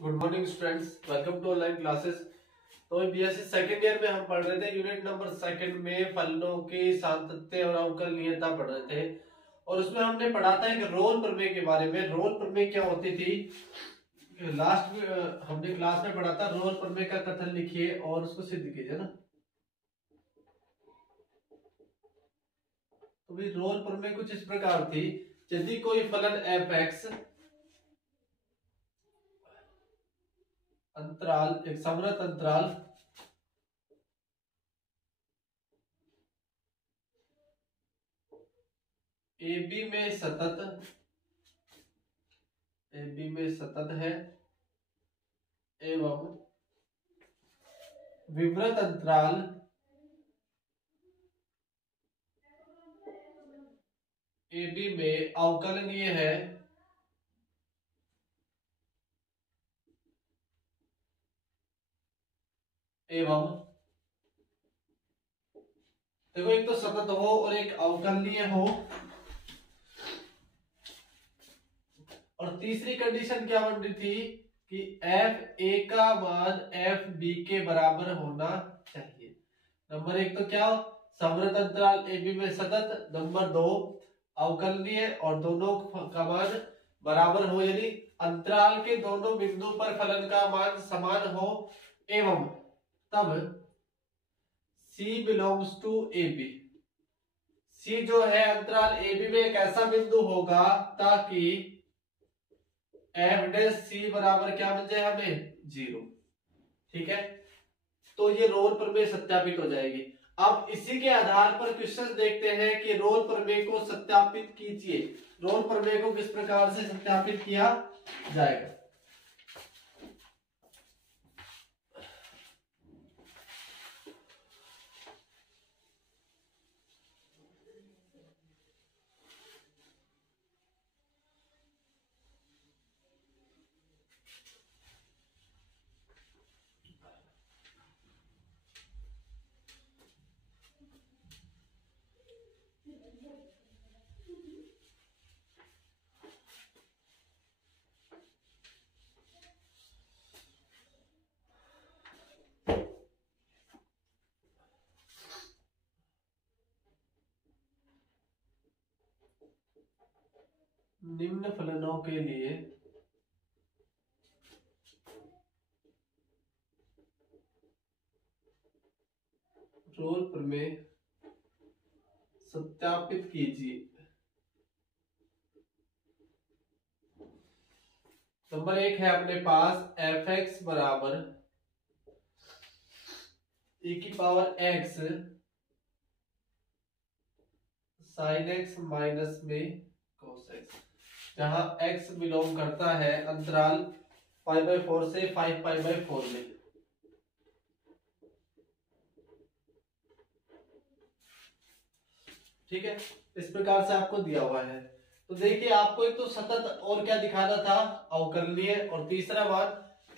Good morning students, welcome to online classes. तो BSc second year में हम पढ़ रहे थे यूनिट नंबर सेकंड में फलनों की सातत्य और अवकलनीयता पढ़ रहे थे। और उसमें हमने पढ़ा था एक रोल प्रमेय के बारे में। रोल प्रमेय क्या होती थी, लास्ट में हमने क्लास में पढ़ा था। रोल प्रमेय का कथन लिखिए और उसको सिद्ध कीजिए ना। तो भी रोल प्रमेय कुछ इस प्रकार थी, यदि कोई फलन एफ एक्स अंतराल, एक समरत अंतराल AB में सतत है एवं विवृत अंतराल AB में अवकलनीय है एवं, देखो एक तो सतत हो और एक अवकलनीय हो, और तीसरी कंडीशन क्या बन रही थी कि एफ ए का मान एफ बी के बराबर होना चाहिए। नंबर एक तो क्या, समृत अंतराल ए बी में सतत। नंबर दो, अवकलनीय और दोनों का मान बराबर हो, यानी अंतराल के दोनों बिंदु पर फलन का मान समान हो, एवं तब C belongs to A B. C जो है अंतराल ए बी में एक ऐसा बिंदु होगा ताकि एफ डैश सी बराबर क्या मिल जाए हमें, 0। ठीक है, तो ये रोल प्रमेय सत्यापित हो जाएगी। अब इसी के आधार पर क्वेश्चन देखते हैं कि रोल प्रमेय को सत्यापित कीजिए। रोल प्रमेय को किस प्रकार से सत्यापित किया जाएगा। निम्न फलनों के लिए रोल प्रमेय सत्यापित कीजिए। नंबर एक है अपने पास एफ एक्स बराबर e की power x sine x minus में cos x, जहां x बिलोंग करता है अंतराल π/4 से 5π/4 में। ठीक है, इस प्रकार से आपको दिया हुआ है। तो देखिए, आपको एक तो सतत और क्या दिखाना था, अवकलनीय, और तीसरा मान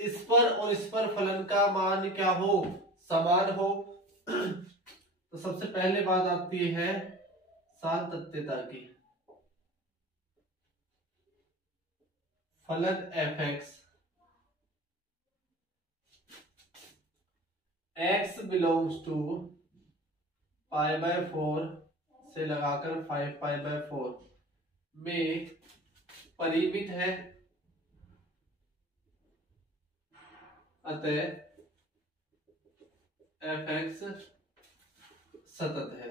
इस पर और इस पर फलन का मान क्या हो, समान हो। तो सबसे पहले बात आती है सातत्यता की। फलन एफ एक्स बिलोंग्स टू π/4 से लगाकर 5π/4 में परिमित है, अतः एफ एक्स सतत है।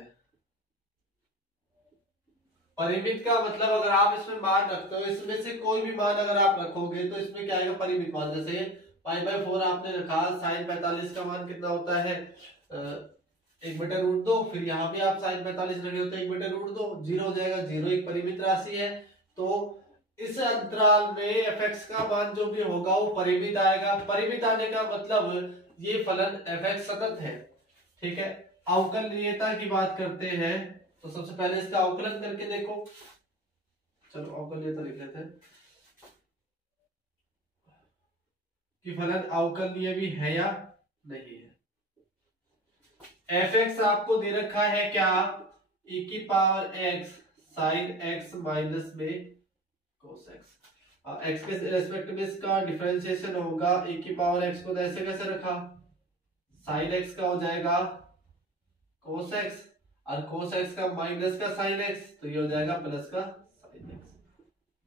परिमित का मतलब अगर आप इसमें मान रखते हो, इसमें से कोई भी मान अगर आप रखोगे तो इसमें क्या आएगा, परिमित मान। जैसे π/4 आपने रखा, साइन 45 का मान कितना होता है, 1/√2। फिर यहाँ भी आप साइन 45 रखे हो तो 1/√2, 0 हो जाएगा। 0 एक परिमित राशि है, तो इस अंतराल में एफ एक्स का मान जो भी होगा वो परिमित आएगा। परिमित आने का मतलब ये फलन एफ एक्स सतत है। ठीक है, अवकलनीयता की बात करते हैं, तो सबसे पहले इसका अवकलन करके देखो। चलो अवकलनीयता लिख लेते हैं कि फलन अवकलनीय भी है या नहीं है। एफ एक्स आपको दे रखा है क्या, e की power x sine x minus में cos x। एक्स के रेस्पेक्ट में इसका डिफरेंशिएशन होगा, e की पावर x को ऐसे कैसे रखा, sin x का हो जाएगा cos x, और cos x का माइनस का sin x, तो ये हो जाएगा प्लस का sin x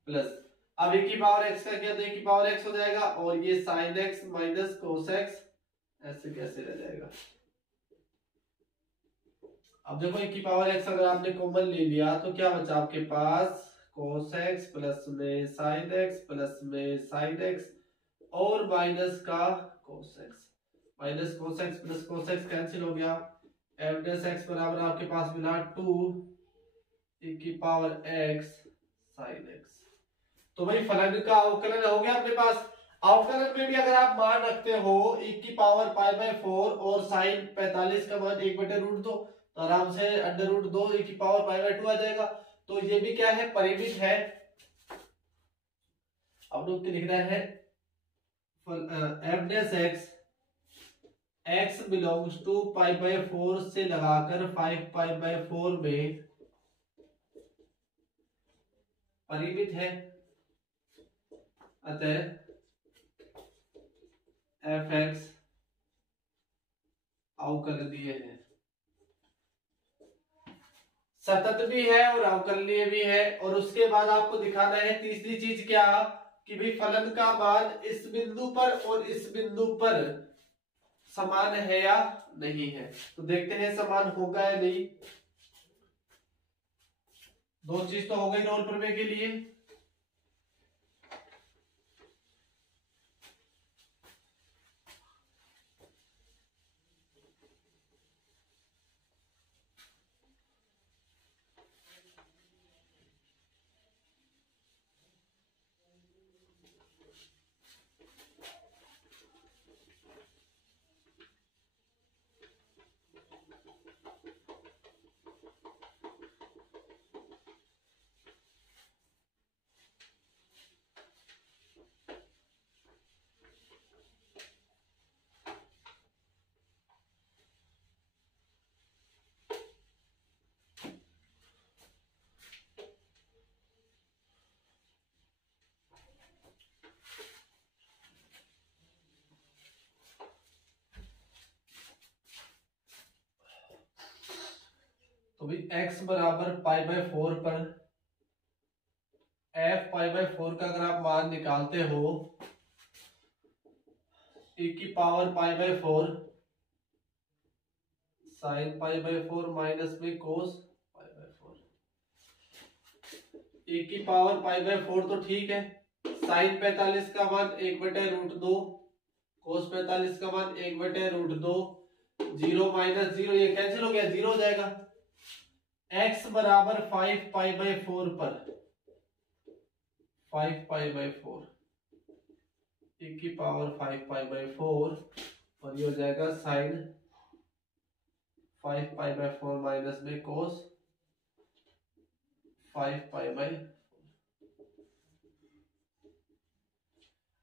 प्लस, अब e की पावर x का क्या, तो e की पावर x हो जाएगा, और ये sin x minus cos x ऐसे कैसे रह जाएगा। अब देखो e की पावर x अगर आपने कॉमन ले लिया तो क्या बचा आपके पास, cos x प्लस में sin x प्लस में sin x और माइनस का cos x, minus cos x plus cos x cancel हो गया, f डैश x बराबर आपके पास मिला 2 e की पावर x sin x। तो भाई फलन का अवकलन हो गया अपने पास। अवकलन में भी अगर आप मान रखते हो e की पावर π/4 और sin 45 का मान 1/√2, तो आराम से √2 e की पावर π/2 आ जाएगा। तो ये भी क्या है, परिमित है। अब लोग लिखना है f dash x belongs to π/4 से लगाकर 5π/4 में परिमित है, अतः f(x) अवकलनीय है, सतत भी है और अवकलनीय भी है। और उसके बाद आपको दिखाना है तीसरी चीज क्या, कि भाई फलन का मान इस बिंदु पर और इस बिंदु पर समान है या नहीं है। तो देखते हैं समान होगा या नहीं। दो चीज तो हो गई रोल प्रमेय के लिए। तो भी x बराबर π/4 पर f π/4 का अगर आप मान निकालते हो, e की पावर π/4 sin π/4 माइनस में cos π/4, e की पावर π/4 तो ठीक है, sin 45 का मान 1/√2, cos 45 का मान 1/√2, 0 माइनस 0 ये कैंसिल हो गया, 0 हो जाएगा। x बराबर 5π/4 पर 5π/4 e की पावर 5π/4 और ये हो जाएगा sin 5π/4 माइनस में cos 5π/4।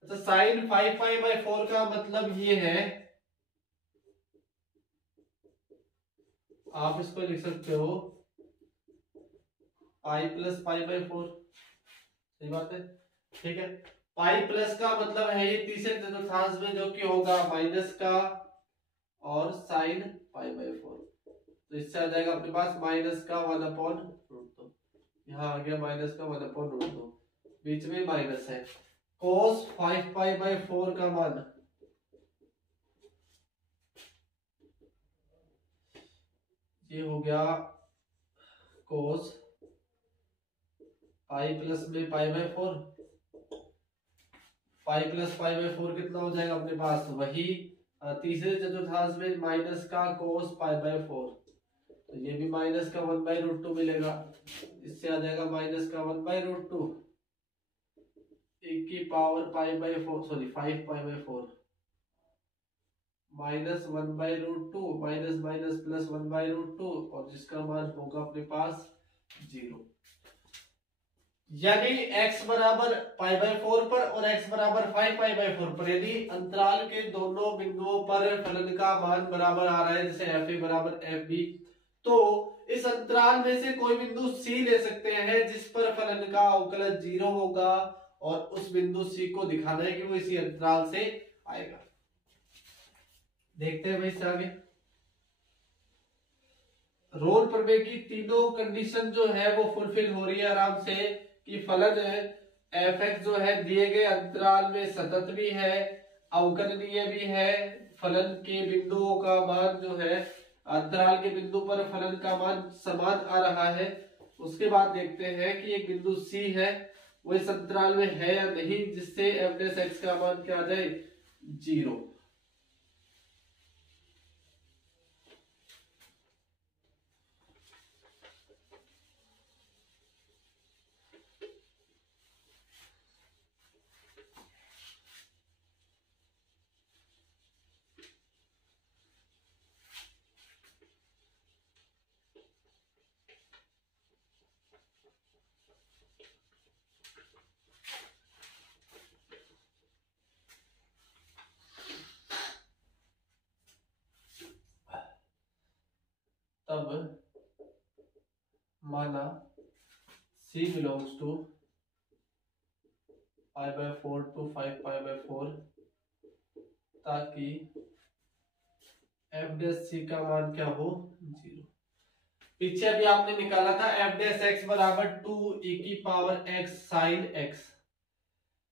अच्छा, sin 5π/4 का मतलब ये है, आप इसको लिख सकते हो पाई प्लस π/4, सही बात है, ठीक है। पाई प्लस का मतलब है ये तीसरे चतुर्थांश में जो कि होगा माइनस का और साइन π/4, तो इससे आ जाएगा अपने पास माइनस का 1/√2, यहाँ आ गया माइनस का 1/√2, बीच में माइनस है। cos 5π/4 का मान ये हो गया cos पाई प्लस में π/4, पाई प्लस π/4 कितना हो जाएगा अपने पास, वही तीसरे चतुर्थांश में माइनस का cos π/4, तो ये भी माइनस का 1/√2 मिलेगा, इससे आ जाएगा माइनस का 1/√2 e की power π/4 sorry 5π/4 minus 1/√2 minus minus plus 1/√2 और जिसका मान होगा अपने पास 0। यानी x बराबर π/4 पर और x बराबर 5π/4 पर यदि अंतराल के दोनों बिंदुओं पर फलन का मान बराबर आ रहा है, जैसे f बराबर fb, तो इस अंतराल में से कोई बिंदु c ले सकते हैं जिस पर फलन का अवकलज 0 होगा और उस बिंदु सी को दिखाना है कि वो इसी अंतराल से आएगा। देखते हैं भाई इससे आगे। रोल प्रमेय की तीनों कंडीशन जो है वो फुलफिल हो रही है आराम से, कि फलन एफ एक्स जो है दिए गए अंतराल में सतत भी है, अवकलनीय भी है, फलन के बिंदुओं का मान जो है अंतराल के बिंदु पर फलन का मान समान आ रहा है। उसके बाद देखते हैं कि एक बिंदु सी है वो इस अंतराल में है या नहीं, जिससे एफ डैश एक्स का मान क्या आ जाए 0। तब माना C belongs to π/4 to 5π/4 ताकि एफ डैश सी का मान क्या हो 0। पीछे अभी आपने निकाला था एफ डैश एक्स बराबर 2e⁻x sin x,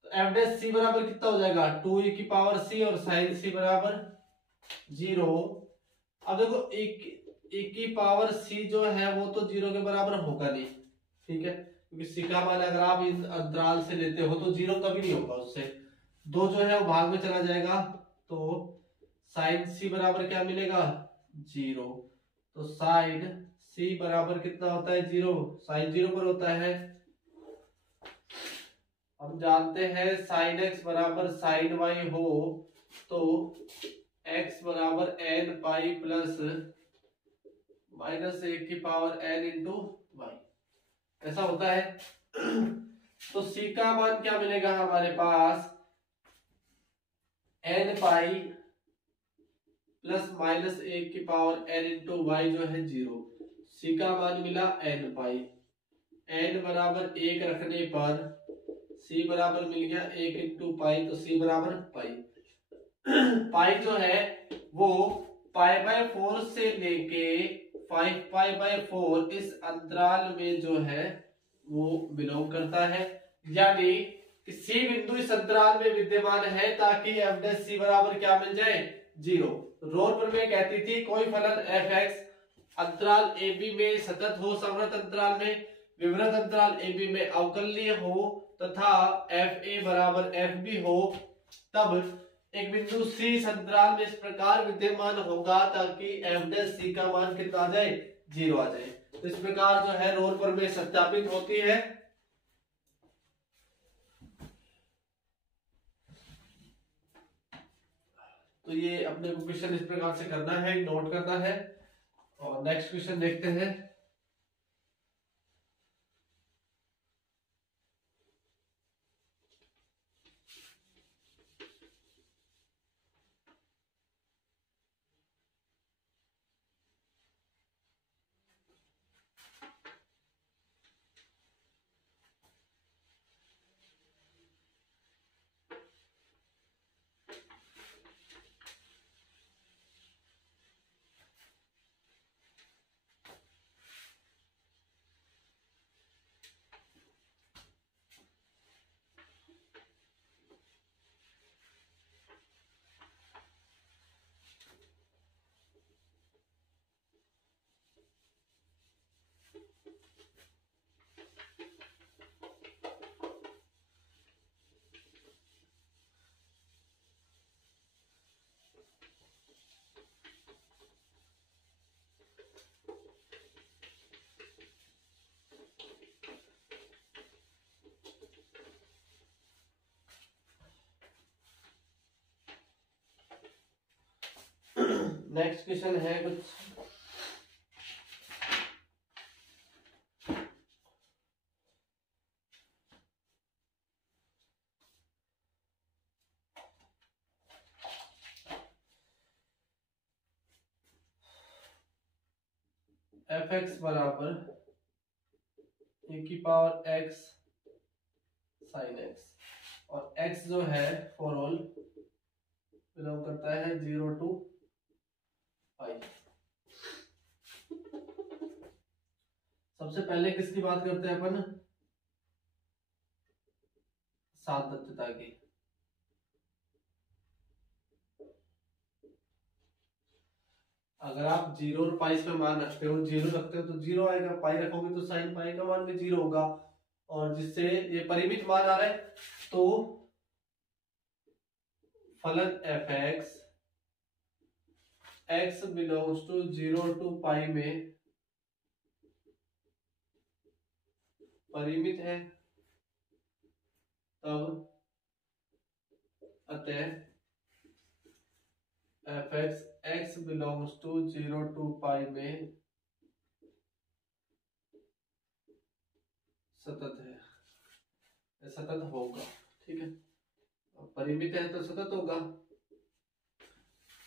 तो एफ डैश सी बराबर कितना हो जाएगा 2e⁻c और sin c बराबर 0। अब देखो e⁻c जो है वो तो 0 के बराबर होगा नहीं, ठीक है, क्योंकि सी का मान अगर आप इस अंतराल से लेते हो तो 0 कभी नहीं होगा, उससे 2 जो है वो भाग में चला जाएगा, तो sin c बराबर क्या मिलेगा 0। तो sin c बराबर कितना होता है 0, sin 0 पर होता है। हम जानते हैं sin x बराबर sin y हो तो x बराबर n pi plus -1 into y, ऐसा होता है। तो c का मान क्या मिलेगा हमारे पास n pi plus -1 into y जो है 0। c का मान मिला n पाई, n बराबर 1 रखने पर c बराबर मिल गया 1 इंटू पाई, तो c बराबर पाई। पाई जो है वो π/4 से लेके 5π/4 इस अंतराल में जो है वो बिलोंग करता है, यानी कि सी बिंदु इस अंतराल में विद्यमान है ताकि एफ डैश सी बराबर क्या मिल जाए 0। रोल प्रमेय कहती थी कोई फलन एफ एक्स अंतराल ए बी में सतत हो, संवृत अंतराल में, विवृत अंतराल ए बी में अवकलनीय हो तथा एफ ए बराबर एफ बी हो, तब एक बिंदु सी इस अंतराल में इस प्रकार विद्यमान होगा ताकि एफ डैश सी का मान कितना आ जाए 0 आ जाए। तो इस प्रकार जो है रोल प्रमेय सत्यापित होती है। तो ये अपने को क्वेश्चन इस प्रकार से करना है, नोट करना है। और नेक्स्ट क्वेश्चन देखते हैं। नेक्स्ट क्वेश्चन है कुछ एफ एक्स बराबर e⁻x sin x, और x जो है फॉर ऑल बिलोंग करता है 0 to पाई। सबसे पहले किसकी बात करते हैं अपन, सातत्यता की। अगर आप 0 और पाई पे मान रखते हो, 0 रखते हो तो 0 आएगा, पाई रखोगे तो साइन पाई का मान भी 0 होगा। और जिससे ये परिमित मान आ रहा है तो फलन f x belongs to 0 to pi में परिमित है, तब अतः f x belongs to 0 to pi में सतत है, सतत होगा। ठीक है, परिमित है तो सतत होगा।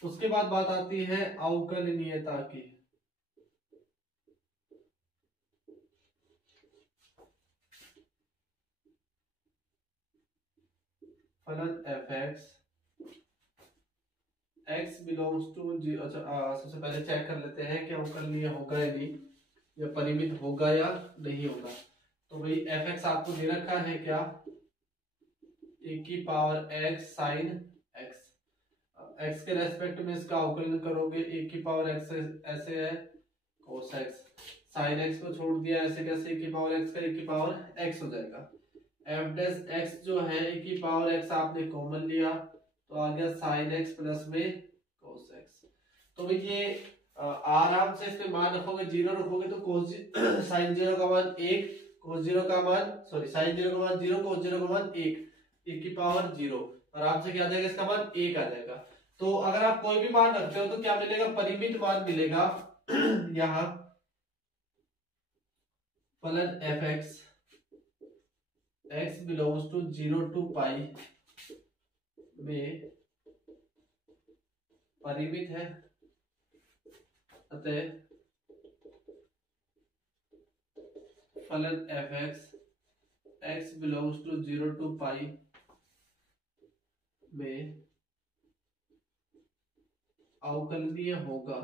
उसके बाद बात आती है अवकलनीयता की। फलन एफ एक्स बिलोंग्स टू 0। अच्छा, सबसे पहले चेक कर लेते हैं कि अवकलनीय होगा या नहीं, या परिमित होगा या नहीं होगा। तो भाई एफ एक्स आपको दे रखा है क्या, e की power x sine x. X के रेस्पेक्ट में इसका अवकलन करोगे, e की पावर एक्स ऐसे है cos एक्स, साइन एक्स को छोड़ दिया ऐसे कैसे, e की पावर एक्स का e की पावर एक्स हो जाएगा। एफ डैश एक्स जो है e की पावर एक्स आपने कॉमन लिया तो आ गया साइन एक्स प्लस में cos एक्स। तो भाई ये आराम से इसमें मान रखोगे, 0 रखोगे तो cos साइन 0 का मान 1, cos 0 का मान साइन 0 का मान 0, cos 0 का मान 1, e की पावर 0, आराम से क्या आ जाएगा, इसका मान 1 आ जाएगा। तो अगर आप कोई भी मान रखते हो तो क्या मिलेगा, परिमित मान मिलेगा। यहाँ फलन f x x belongs to 0 to pi में परिमित है, अतः फलन f x x belongs to 0 to pi में अवकलनीय होगा।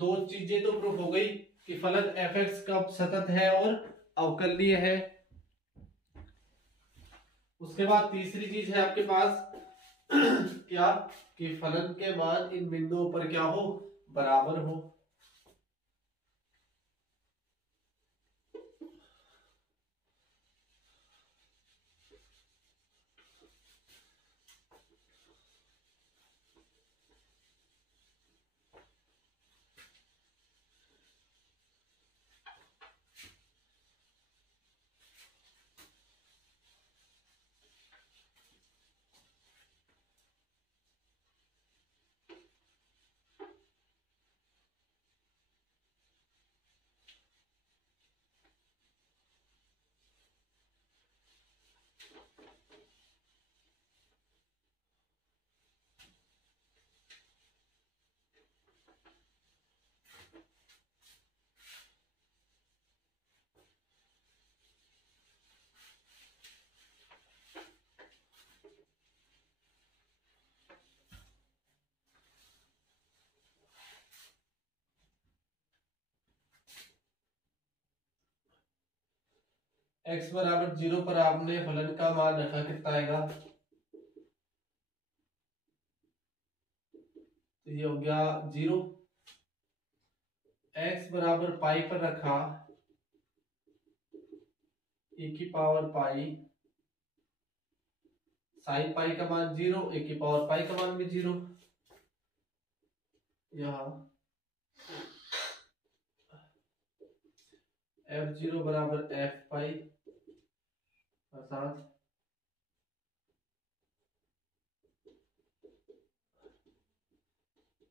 दो चीजें तो प्रूफ हो गई कि फलन एफ एक्स का सतत है और अवकलनीय है। उसके बाद तीसरी चीज है आपके पास क्या, कि फलन के मान इन बिंदुओं पर क्या हो, बराबर हो। x बराबर 0 पर आपने फलन का मान रखा, कितना आएगा, तो ये हो गया 0। x बराबर पाई पर रखा, e की पावर पाई, साइन पाई का मान 0, e की पावर पाई का मान भी 0। यहाँ f0 बराबर f पाई, अर्थात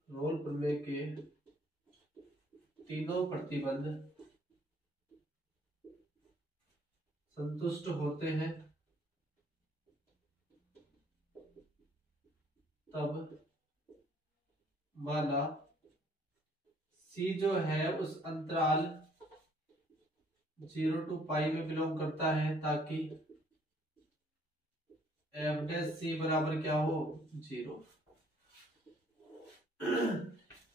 रोल प्रमेय के तीनों प्रतिबंध संतुष्ट होते हैं, तब माना C जो है उस अंतराल 0 to पाई में बिलोंग करता है, ताकि एफ डैश सी बराबर क्या हो 0।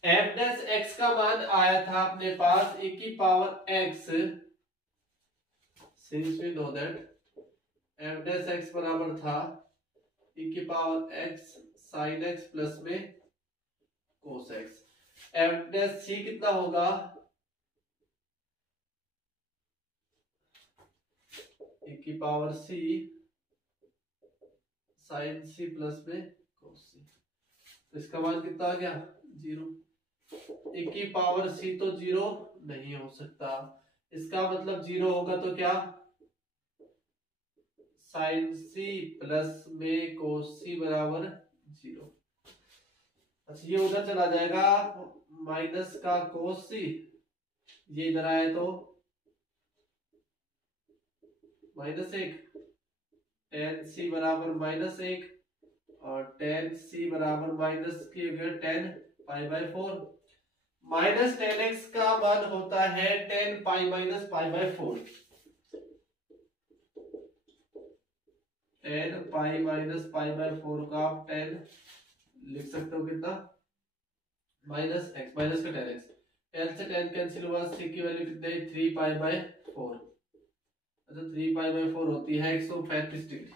एफ डैश एक्स का मान आया था अपने पास e की power x, since we know that F dash x बराबर था e की power x sin x plus में cos x। F dash C कितना होगा e की power c sin c plus में cos c। तो इसका मान कितना आ गया 0। e की पावर c तो 0 नहीं हो सकता, इसका मतलब 0 होगा तो क्या sin c प्लस में cos c बराबर 0। अच्छा ये उधर चला जाएगा माइनस का cos c, ये इधर आए तो -1 tan c बराबर -1 और tan c बराबर माइनस की जगह tan π/4। माइनस tan x का मान होता है tan π - π/4। tan π - π/4 का आप tan लिख सकते हो कितना -x, माइनस का tan x, tan से tan कैंसिल हुआ, c की वैल्यू कितनी 3π/4। अच्छा 3π/4 होती है 135 डिग्री,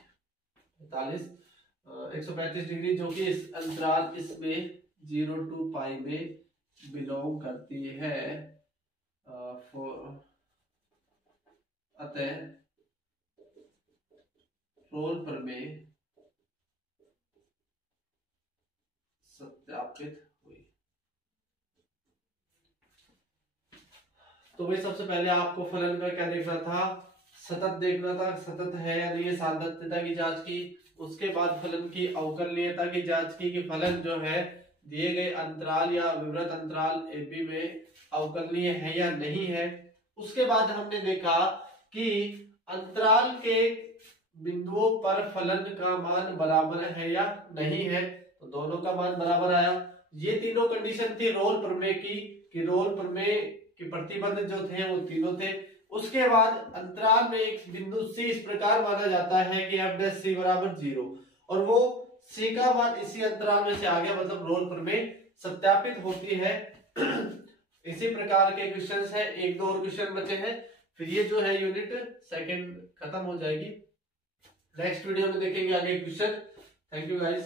135 डिग्री, जो कि इस अंतराल इसमें 0 to π में बिलोंग करती है। अतः रोल प्रमेय सत्यापित हुई। तो भाई सबसे पहले आपको फलन का क्या देखना था, सतत देखना था, सतत है या नहीं, सातत्यता की जांच की। उसके बाद फलन की अवकलनीयता की जांच की कि फलन जो है दिए गए अंतराल या विवृत अंतराल AB में अवकलनीय है या नहीं है। उसके बाद हमने देखा कि अंतराल के बिंदुओं पर फलन का मान बराबर है या नहीं है, तो दोनों का मान बराबर आया। ये तीनों कंडीशन थी रोल प्रमेय की, कि रोल प्रमेय के प्रतिबंध जो थे वो तीनों थे। उसके बाद अंतराल में एक बिंदु C इस प्रकार माना जाता है कि एफ डैश सी बराबर 0, और वो C का मान इसी अंतराल में से आ गया, मतलब रोल प्रमेय सत्यापित होती है। इसी प्रकार के क्वेश्चंस है, 1-2 और क्वेश्चन बचे हैं, फिर ये जो है यूनिट सेकंड खत्म हो जाएगी। नेक्स्ट वीडियो में देखेंगे आगे क्वेश्चन। Thank you guys.